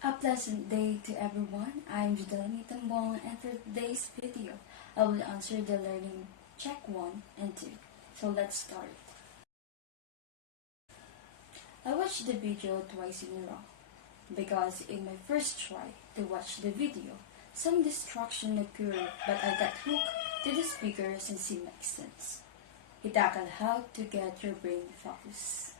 A pleasant day to everyone. I'm Judalani Tambong, and for today's video, I will answer the learning check 1 and 2. So let's start. I watched the video twice in a row because in my first try to watch the video, some distraction occurred, but I got hooked to the speakers and see makes sense. He tackled how to get your brain focused.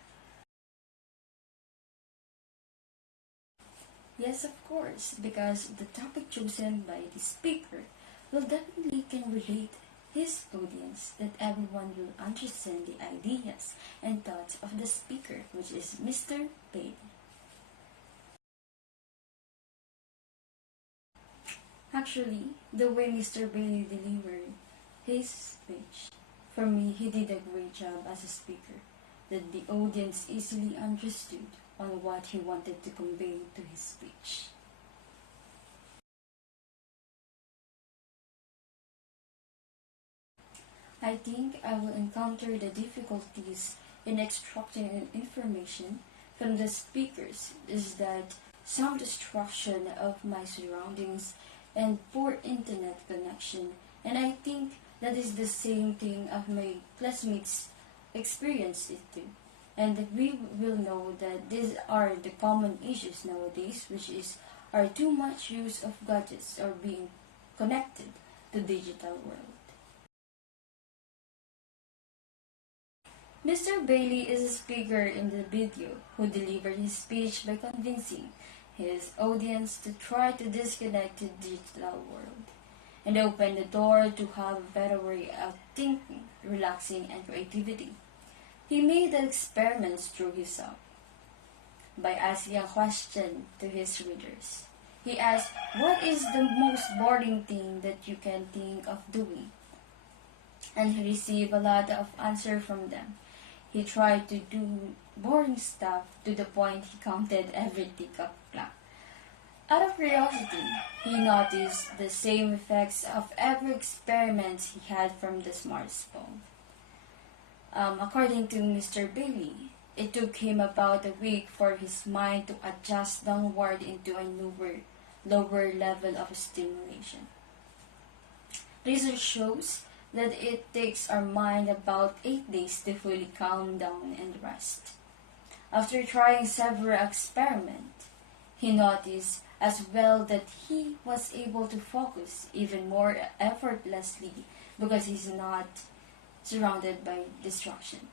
Yes, of course, because the topic chosen by the speaker will definitely can relate his audience that everyone will understand the ideas and thoughts of the speaker, which is Mr. Bailey. Actually, the way Mr. Bailey delivered his speech, for me, he did a great job as a speaker, that the audience easily understood on what he wanted to convey to his speech. I think I will encounter the difficulties in extracting information from the speakers is that some destruction of my surroundings and poor internet connection, and I think that is the same thing of my classmates experience it too. And we will know that these are the common issues nowadays, which is our too much use of gadgets or being connected to digital world. Mr. Bailey is a speaker in the video who delivered his speech by convincing his audience to try to disconnect the digital world and open the door to have a better way of thinking, relaxing, and creativity. He made the experiments through himself by asking a question to his readers. He asked, "What is the most boring thing that you can think of doing?" And he received a lot of answers from them. He tried to do boring stuff to the point he counted every tick of clock. Out of curiosity, he noticed the same effects of every experiment he had from the smartphone. According to Mr. Bailey, it took him about a week for his mind to adjust downward into a lower level of stimulation. Research shows that it takes our mind about 8 days to fully calm down and rest. After trying several experiments, he noticed as well that he was able to focus even more effortlessly because he's not surrounded by distraction.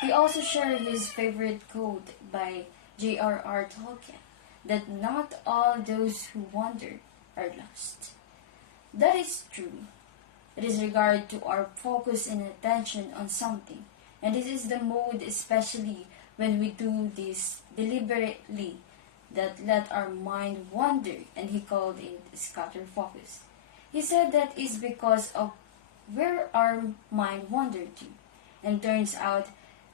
He also shared his favorite quote by J.R.R. Tolkien, that not all those who wander are lost. That is true. It is regard to our focus and attention on something, and this is the mode especially when we do this deliberately that let our mind wander, and he called it scatter focus. He said that is because of where our mind wandered to, and turns out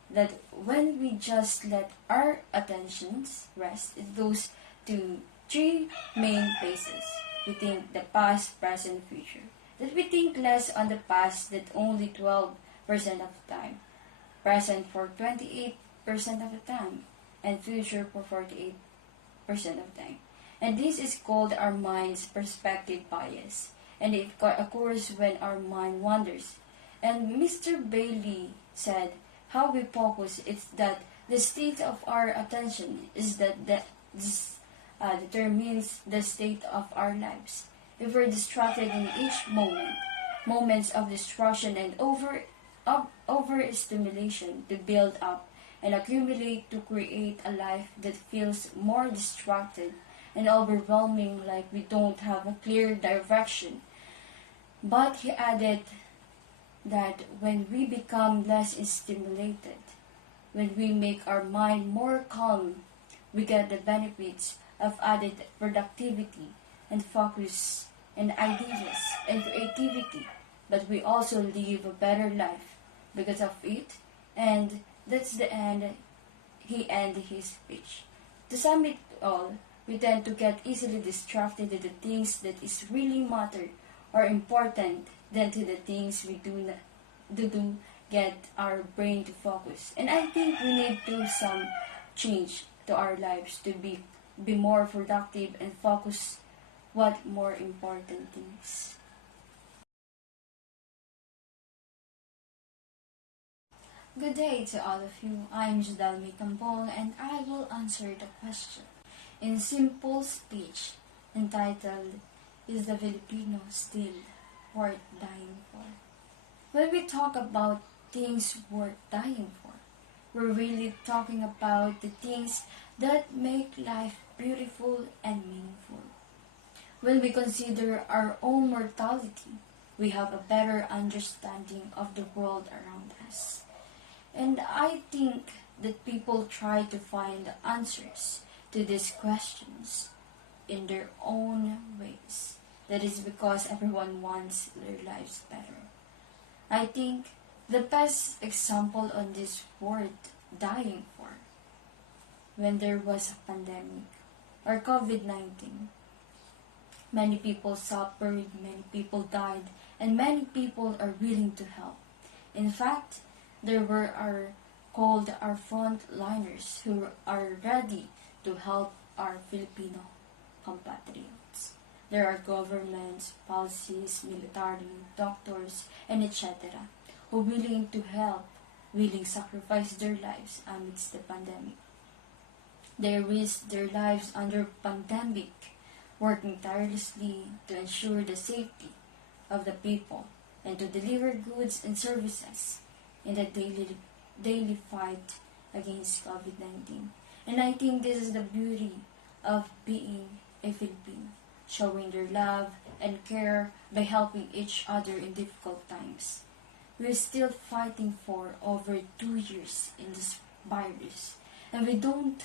that when we just let our attentions rest, it goes to three main places. We think the past, present, future. That we think less on the past that only 12% of the time, present for 28% of the time, and future for 48% of the time. And this is called our mind's perspective bias, and it occurs when our mind wanders. And Mr. Bailey said, how we focus is that the state of our attention is this determines the state of our lives. If we're distracted in each moments of distraction and overstimulation to build up and accumulate to create a life that feels more distracted and overwhelming, like we don't have a clear direction. But he added that when we become less stimulated, when we make our mind more calm, we get the benefits of added productivity and focus and ideas and creativity, but we also live a better life because of it, and that's the end. He ended his speech. To sum it all, we tend to get easily distracted to the things that is really matter or important than to the things we do get our brain to focus. And I think we need to some change to our lives to be be more productive, and focus what more important things. Good day to all of you. I'm Jadal Mitambong and I will answer the question in simple speech entitled, Is the Filipino Still Worth Dying For? When we talk about things worth dying for, we're really talking about the things that make life beautiful and meaningful. When we consider our own mortality, we have a better understanding of the world around us. And I think that people try to find answers to these questions in their own ways. That is because everyone wants their lives better. I think the best example on this word dying for, when there was a pandemic or COVID-19, many people suffered, many people died, and many people are willing to help. In fact, there were called our frontliners who are ready to help our Filipino compatriots. There are governments, policies, military, doctors, and etc. who are willing to help, willing sacrifice their lives amidst the pandemic. They risk their lives under pandemic, working tirelessly to ensure the safety of the people and to deliver goods and services in the daily fight against COVID-19. And I think this is the beauty of being a Filipino, showing their love and care by helping each other in difficult times. We're still fighting for over 2 years in this virus, and we didn't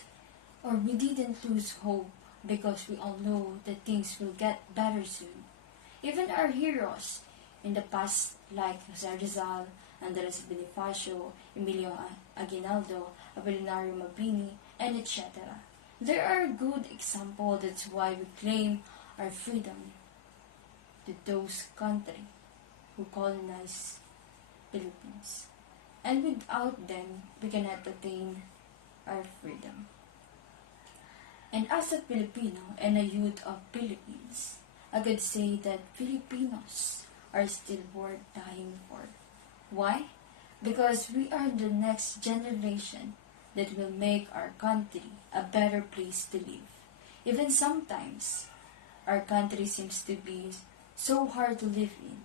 lose hope because we all know that things will get better soon. Even our heroes in the past, like Jose Rizal, Andres Bonifacio, Emilio Aguinaldo, Apolinario Mabini, and etc. There are good examples. That's why we claim our freedom to those countries who colonized Philippines. And without them, we cannot attain our freedom. And as a Filipino and a youth of Philippines, I could say that Filipinos are still worth dying for. Why? Because we are the next generation that will make our country a better place to live. Even sometimes, our country seems to be so hard to live in.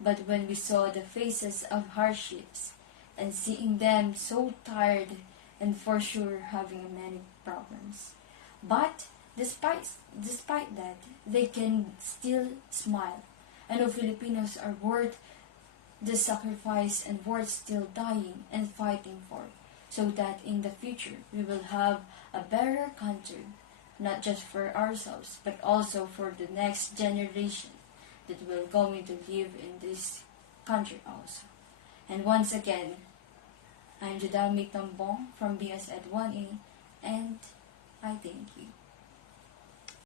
But when we saw the faces of hardships and seeing them so tired and for sure having many problems. But despite that, they can still smile. I know Filipinos are worth the sacrifice and worth still dying and fighting for, so that in the future we will have a better country, not just for ourselves, but also for the next generation that will going to live in this country also. And once again, I'm Jadal Mitambong from BS Ed 1A, and I thank you.